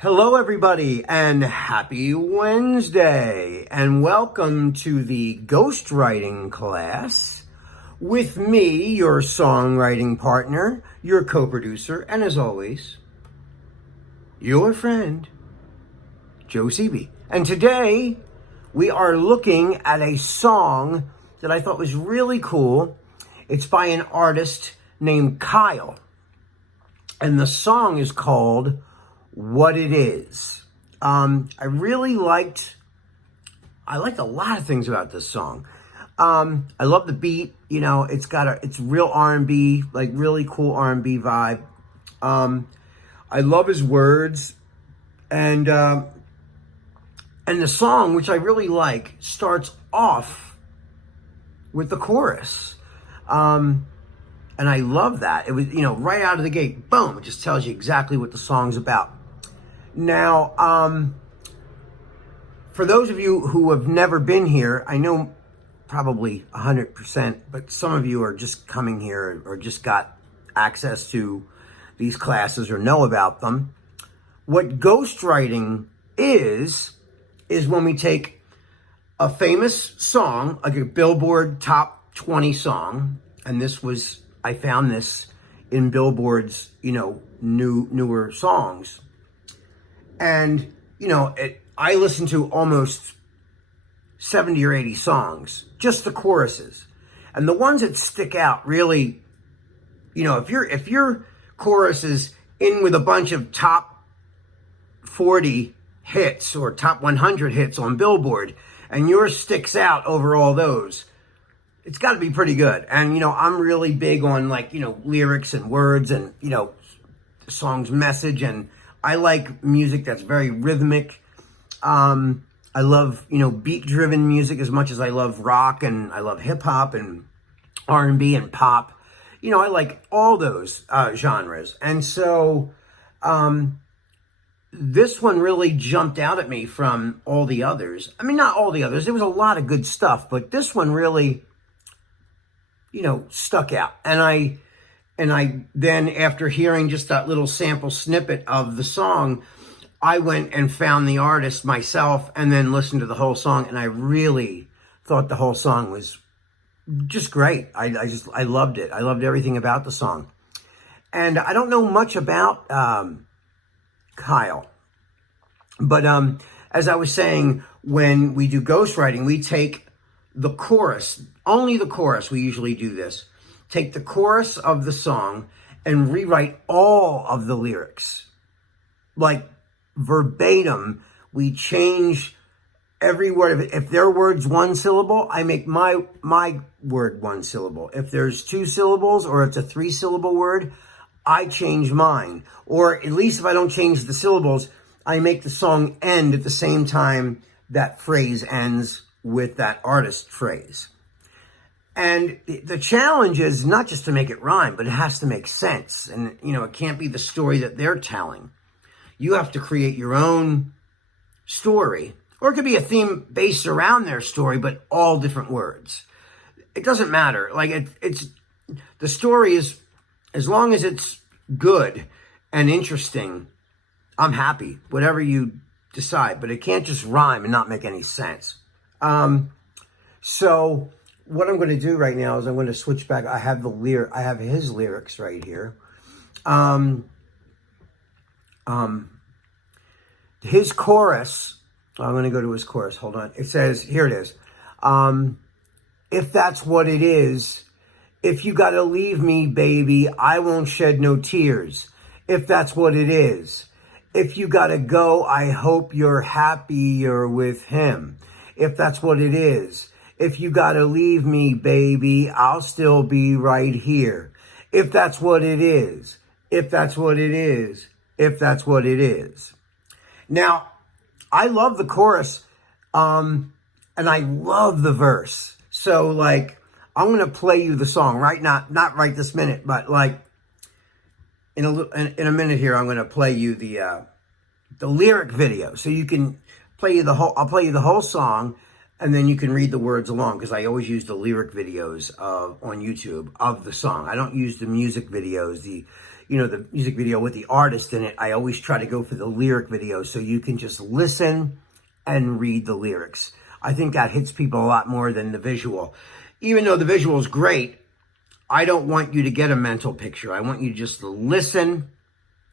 Hello, everybody, and happy Wednesday, and welcome to the ghostwriting class with me, your songwriting partner, your co-producer, and as always, your friend, Joe Seeby. And today, we are looking at a song that I thought was really cool. It's by an artist named Kyle, and the song is called What It Is. I liked a lot of things about this song. I love the beat. You know, it's real R&B, like really cool R&B vibe. I love his words, and the song, which I really like, starts off with the chorus. And I love that. It was, right out of the gate, boom, it just tells you exactly what the song's about. Now, for those of you who have never been here, I know probably 100%, but some of you are just coming here or just got access to these classes or know about them. What ghostwriting is when we take a famous song, like a Billboard top 20 song, and I found this in Billboard's, newer songs. And, I listen to almost 70 or 80 songs, just the choruses. And the ones that stick out really, if your chorus is in with a bunch of top 40 hits or top 100 hits on Billboard, and yours sticks out over all those, it's got to be pretty good. And, I'm really big on lyrics and words and, the song's message. And I like music that's very rhythmic. I love, beat-driven music as much as I love rock, and I love hip-hop and R&B and pop. I like all those genres. And so this one really jumped out at me from all the others. I mean, not all the others. There was a lot of good stuff, but this one really, stuck out. And I then, after hearing just that little sample snippet of the song, I went and found the artist myself and then listened to the whole song. And I really thought the whole song was just great. I loved it. I loved everything about the song. And I don't know much about Kyle. But as I was saying, when we do ghostwriting, we take the chorus, only the chorus, we usually do this. Take the chorus of the song and rewrite all of the lyrics. Like verbatim, we change every word. If their word's one syllable, I make my word one syllable. If there's two syllables or it's a 3-syllable word, I change mine. Or at least if I don't change the syllables, I make the song end at the same time that phrase ends with that artist phrase. And the challenge is not just to make it rhyme, but it has to make sense. And, it can't be the story that they're telling. You have to create your own story. Or it could be a theme based around their story, but all different words. It doesn't matter. Like, it's the story is, as long as it's good and interesting, I'm happy. Whatever you decide. But it can't just rhyme and not make any sense. So what I'm going to do right now is I'm going to switch back. I have his lyrics right here. His chorus, I'm going to go to his chorus. Hold on. It says, here it is. If that's what it is, if you got to leave me, baby, I won't shed no tears. If that's what it is. If you got to go, I hope you're happier with him. If that's what it is. If you got to leave me, baby, I'll still be right here. If that's what it is. If that's what it is. If that's what it is. Now, I love the chorus, and I love the verse. So, I'm going to play you the song right now, not right this minute, but in a minute here, I'm going to play you the lyric video, so you can I'll play you the whole song, and then you can read the words along, because I always use the lyric videos on YouTube of the song. I don't use the music videos, the music video with the artist in it, I always try to go for the lyric video so you can just listen and read the lyrics. I think that hits people a lot more than the visual. Even though the visual is great, I don't want you to get a mental picture. I want you just to listen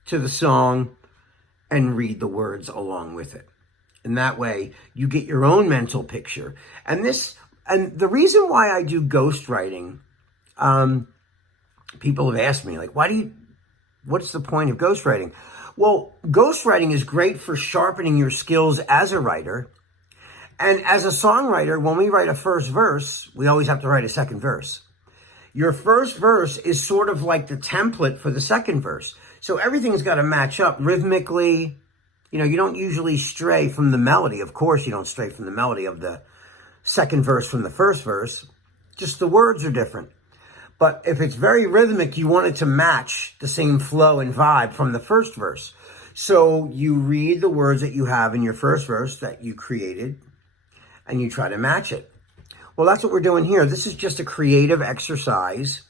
to the song and read the words along with it. And that way you get your own mental picture. And the reason why I do ghostwriting, people have asked me, like, what's the point of ghostwriting? Well, ghostwriting is great for sharpening your skills as a writer. And as a songwriter, when we write a first verse, we always have to write a second verse. Your first verse is sort of like the template for the second verse. So everything's got to match up rhythmically. You don't usually stray from the melody. Of course, you don't stray from the melody of the second verse from the first verse. Just the words are different. But if it's very rhythmic, you want it to match the same flow and vibe from the first verse. So you read the words that you have in your first verse that you created, and you try to match it. Well, that's what we're doing here. This is just a creative exercise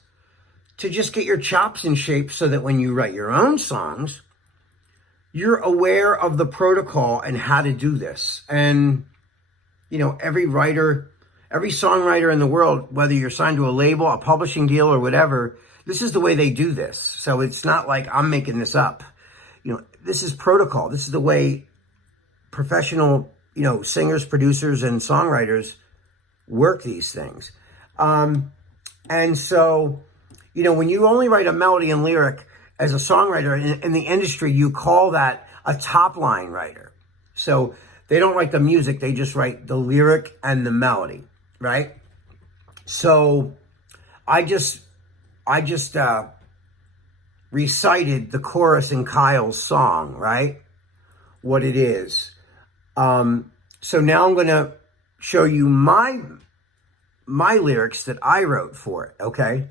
to just get your chops in shape so that when you write your own songs, you're aware of the protocol and how to do this. And, every songwriter in the world, whether you're signed to a label, a publishing deal, or whatever, this is the way they do this. So it's not like I'm making this up. This is protocol. This is the way professional singers, producers, and songwriters work these things. And so, when you only write a melody and lyric as a songwriter in the industry, you call that a top line writer. So they don't write the music, they just write the lyric and the melody, right? So I just recited the chorus in Kyle's song, right? What it is. So now I'm going to show you my lyrics that I wrote for it, okay?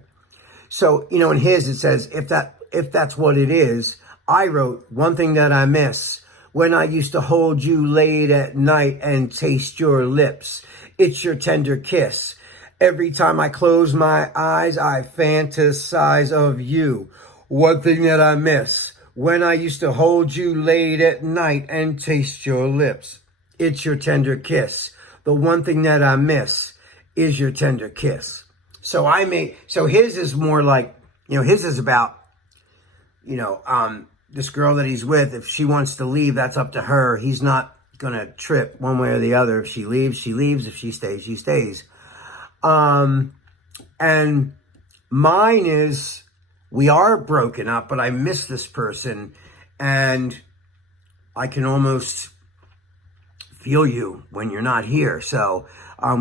So, in his, it says, if that's what it is, I wrote one thing that I miss when I used to hold you late at night and taste your lips. It's your tender kiss. Every time I close my eyes, I fantasize of you. One thing that I miss when I used to hold you late at night and taste your lips. It's your tender kiss. The one thing that I miss is your tender kiss. So his is more like, his is about, this girl that he's with. If she wants to leave, that's up to her. He's not going to trip one way or the other. If she leaves, she leaves. If she stays, she stays. And mine is, we are broken up, but I miss this person and I can almost feel you when you're not here. So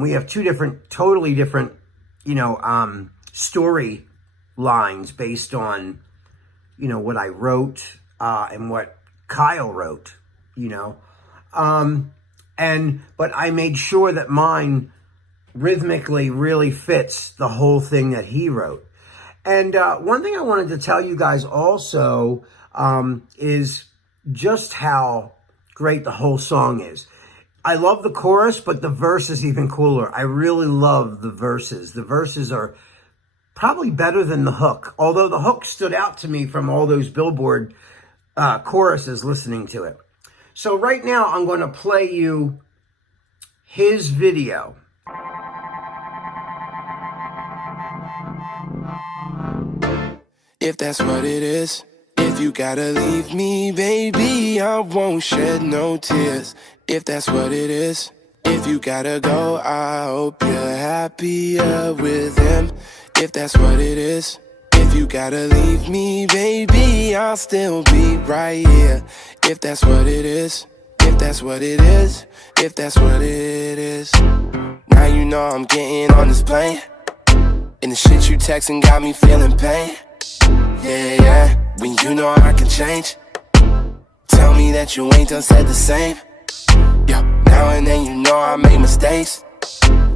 we have two totally different, story lines based on, what I wrote and what Kyle wrote, but I made sure that mine rhythmically really fits the whole thing that he wrote. And one thing I wanted to tell you guys also is just how great the whole song is. I love the chorus, but the verse is even cooler. I really love the verses. The verses are probably better than the hook, although the hook stood out to me from all those Billboard choruses listening to it. So right now, I'm going to play you his video. If that's what it is, if you gotta leave me, baby, I won't shed no tears. If that's what it is, if you gotta go, I hope you're happier with him. If that's what it is, if you gotta leave me, baby, I'll still be right here. If that's what it is, if that's what it is, if that's what it is. Now you know I'm getting on this plane, and the shit you texting got me feeling pain. Yeah, yeah, when you know I can change. Tell me that you ain't done said the same. Yeah, now and then you know I make mistakes.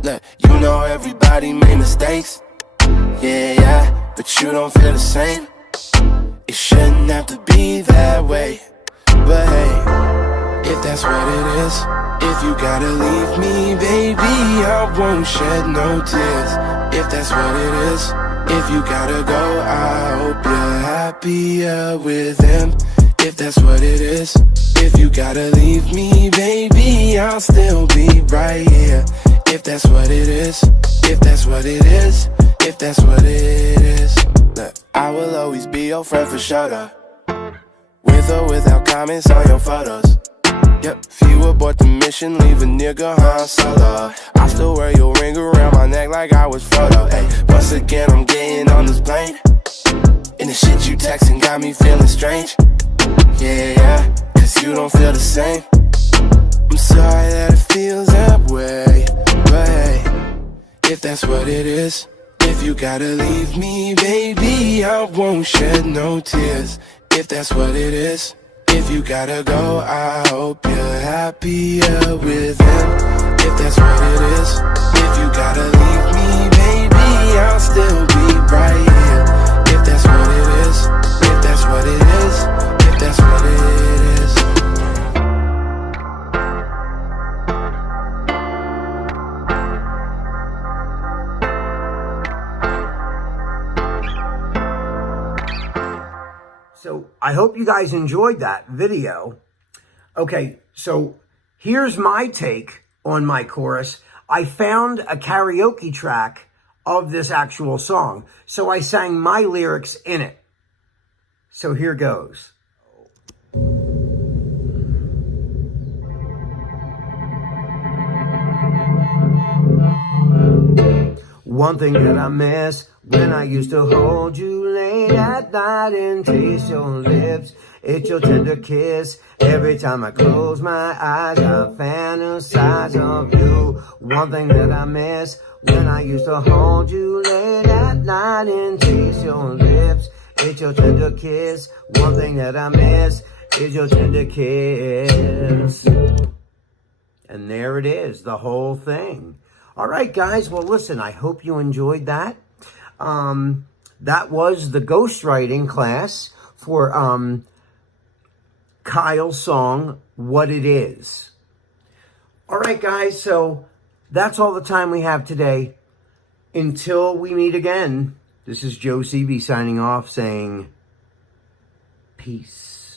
Look, you know everybody made mistakes. Yeah, yeah, but you don't feel the same. It shouldn't have to be that way. But hey, if that's what it is, if you gotta leave me, baby, I won't shed no tears. If that's what it is, If you gotta go, I hope you're happier with him. If that's what it is. If you gotta leave me, baby, I'll still be right here. If that's what it is. If that's what it is. If that's what it is. Look, I will always be your friend for sure. With or without comments on your photos. Yep, if you abort the mission, leave a nigga Han Solo. I still wear your ring around my neck like I was Frodo. Ayy, once again, I'm getting on this plane. And the shit you texting got me feeling strange. Yeah, cause you don't feel the same. I'm sorry that it feels that way. But hey, if that's what it is. If you gotta leave me, baby, I won't shed no tears. If that's what it is. If you gotta go, I hope you're happier with him. If that's what it is. If you gotta leave me, baby, I'll still be right here. If that's what it is. If that's what it is. If that's what it is. So I hope you guys enjoyed that video. Okay, so here's my take on my chorus. I found a karaoke track of this actual song, so I sang my lyrics in it. So here goes. One thing that I miss when I used to hold you late at night and taste your lips. It's your tender kiss. Every time I close my eyes, I fantasize of you. One thing that I miss when I used to hold you late at night and taste your lips. It's your tender kiss. One thing that I miss is your tender kiss. And there it is, the whole thing. All right, guys. Well, listen, I hope you enjoyed that. That was the ghostwriting class for Kyle's song, What It Is. All right, guys. So that's all the time we have today. Until we meet again, this is Joe CB signing off saying peace.